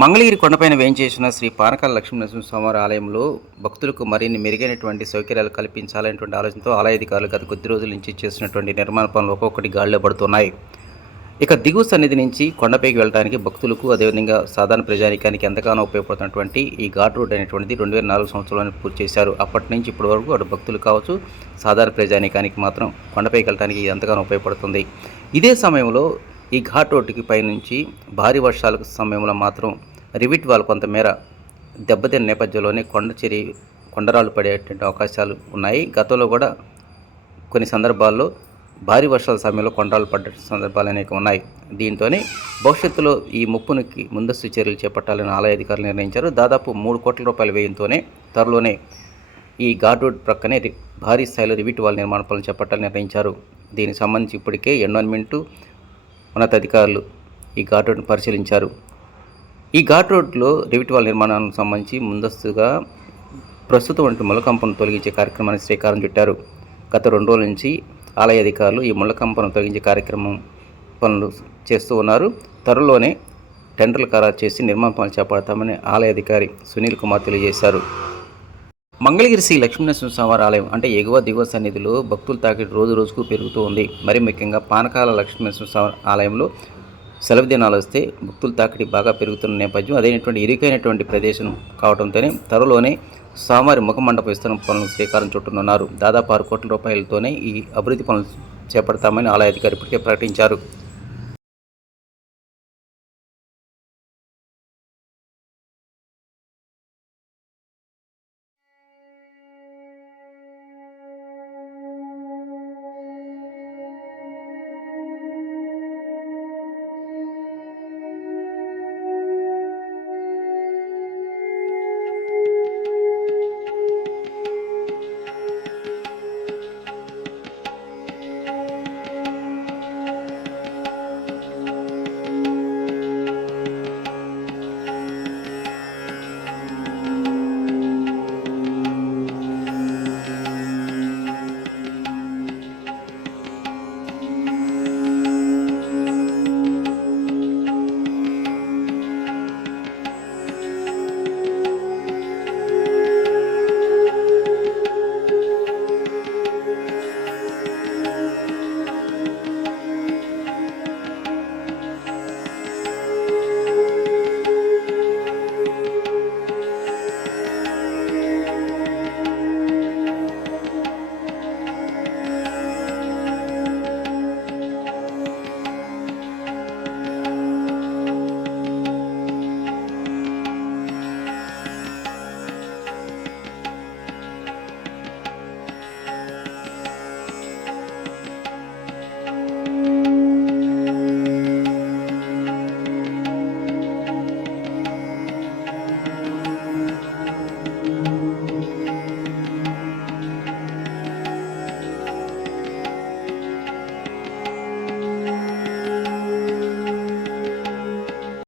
మంగళగిరి కొండపైన వేయించేసిన శ్రీ పానకాల లక్ష్మీనరసింహస్వామి ఆలయంలో భక్తులకు మరిన్ని మెరుగైనటువంటి సౌకర్యాలు కల్పించాలనేటువంటి ఆలోచనతో ఆలయాధికారులు గత కొద్ది రోజుల నుంచి చేస్తున్నటువంటి నిర్మాణ పనులు ఒక్కొక్కటి గాడిలో పడుతున్నాయి. ఇక దిగువ సన్నిధి నుంచి కొండపైకి వెళ్ళడానికి భక్తులకు అదేవిధంగా సాధారణ ప్రజానికానికి ఎంతగానో ఉపయోగపడుతున్నటువంటి ఈ ఘాట్ రోడ్ అనేటువంటిది 2004 సంవత్సరంలో పూర్తి చేశారు. అప్పటి నుంచి ఇప్పటి వరకు అటు భక్తులు కావచ్చు, సాధారణ ప్రజానికానికి మాత్రం కొండపైకి వెళ్ళడానికి ఎంతగానో ఉపయోగపడుతుంది. ఇదే సమయంలో ఈ ఘాట్ రోడ్డుకి పైనుంచి భారీ వర్షాల సమయంలో మాత్రం రివిట్ వాల్ కొంతమేర దెబ్బతిన్న నేపథ్యంలోనే కొండరాళ్ళు పడేటువంటి అవకాశాలు ఉన్నాయి. గతంలో కూడా కొన్ని సందర్భాల్లో భారీ వర్షాల సమయంలో కొండరాళ్ళు పడ్డ సందర్భాలు అనేక ఉన్నాయి. దీంతోనే భవిష్యత్తులో ఈ ముప్పునికి ముందస్తు చర్యలు చేపట్టాలని ఆలయ అధికారులు నిర్ణయించారు. దాదాపు 3 కోట్ల రూపాయల వ్యయంతోనే త్వరలోనే ఈ ఘాట్ రోడ్ ప్రక్కనే భారీ స్థాయిలో రివిట్ వాల్ నిర్మాణ పనులు చేపట్టాలని నిర్ణయించారు. దీనికి సంబంధించి ఇప్పటికే ఎన్విరాన్మెంటు ఉన్నతాధికారులు ఈ ఘాట్ రోడ్ను పరిశీలించారు. ఈ ఘాట్ రోడ్లో రివిట్ వాల్ నిర్మాణానికి సంబంధించి ముందస్తుగా ప్రస్తుతం ముళ్ళకంపను తొలగించే కార్యక్రమాన్ని శ్రీకారం చుట్టారు. గత 2 రోజుల నుంచి ఆలయ అధికారులు ఈ ముళ్ళకంపను తొలగించే కార్యక్రమం పనులు చేస్తూ ఉన్నారు. త్వరలోనే టెండర్లు ఖరారు చేసి నిర్మాణ పనులు చేపడతామని ఆలయ అధికారి సునీల్ కుమార్ తెలియజేశారు. మంగళగిరి శ్రీ లక్ష్మీనరసింహస్వామి ఆలయం అంటే ఎగువ దిగువ సన్నిధిలో భక్తుల తాకిడి రోజు రోజుకు పెరుగుతూ ఉంది. మరి ముఖ్యంగా పానకాల లక్ష్మీనరసింహస్వామి ఆలయంలో సెలవు దినాలు వస్తే భక్తుల తాకిడి బాగా పెరుగుతున్న నేపథ్యం అదైనటువంటి ఇరుకైనటువంటి ప్రదేశం కావడంతోనే త్వరలోనే స్వామివారి ముఖమండప విస్తరణ పనులు శ్రీకారం చుట్టనున్నారు. దాదాపు 6 కోట్ల రూపాయలతోనే ఈ అభివృద్ధి పనులు చేపడతామని ఆలయ అధికారి ఇప్పటికే ప్రకటించారు.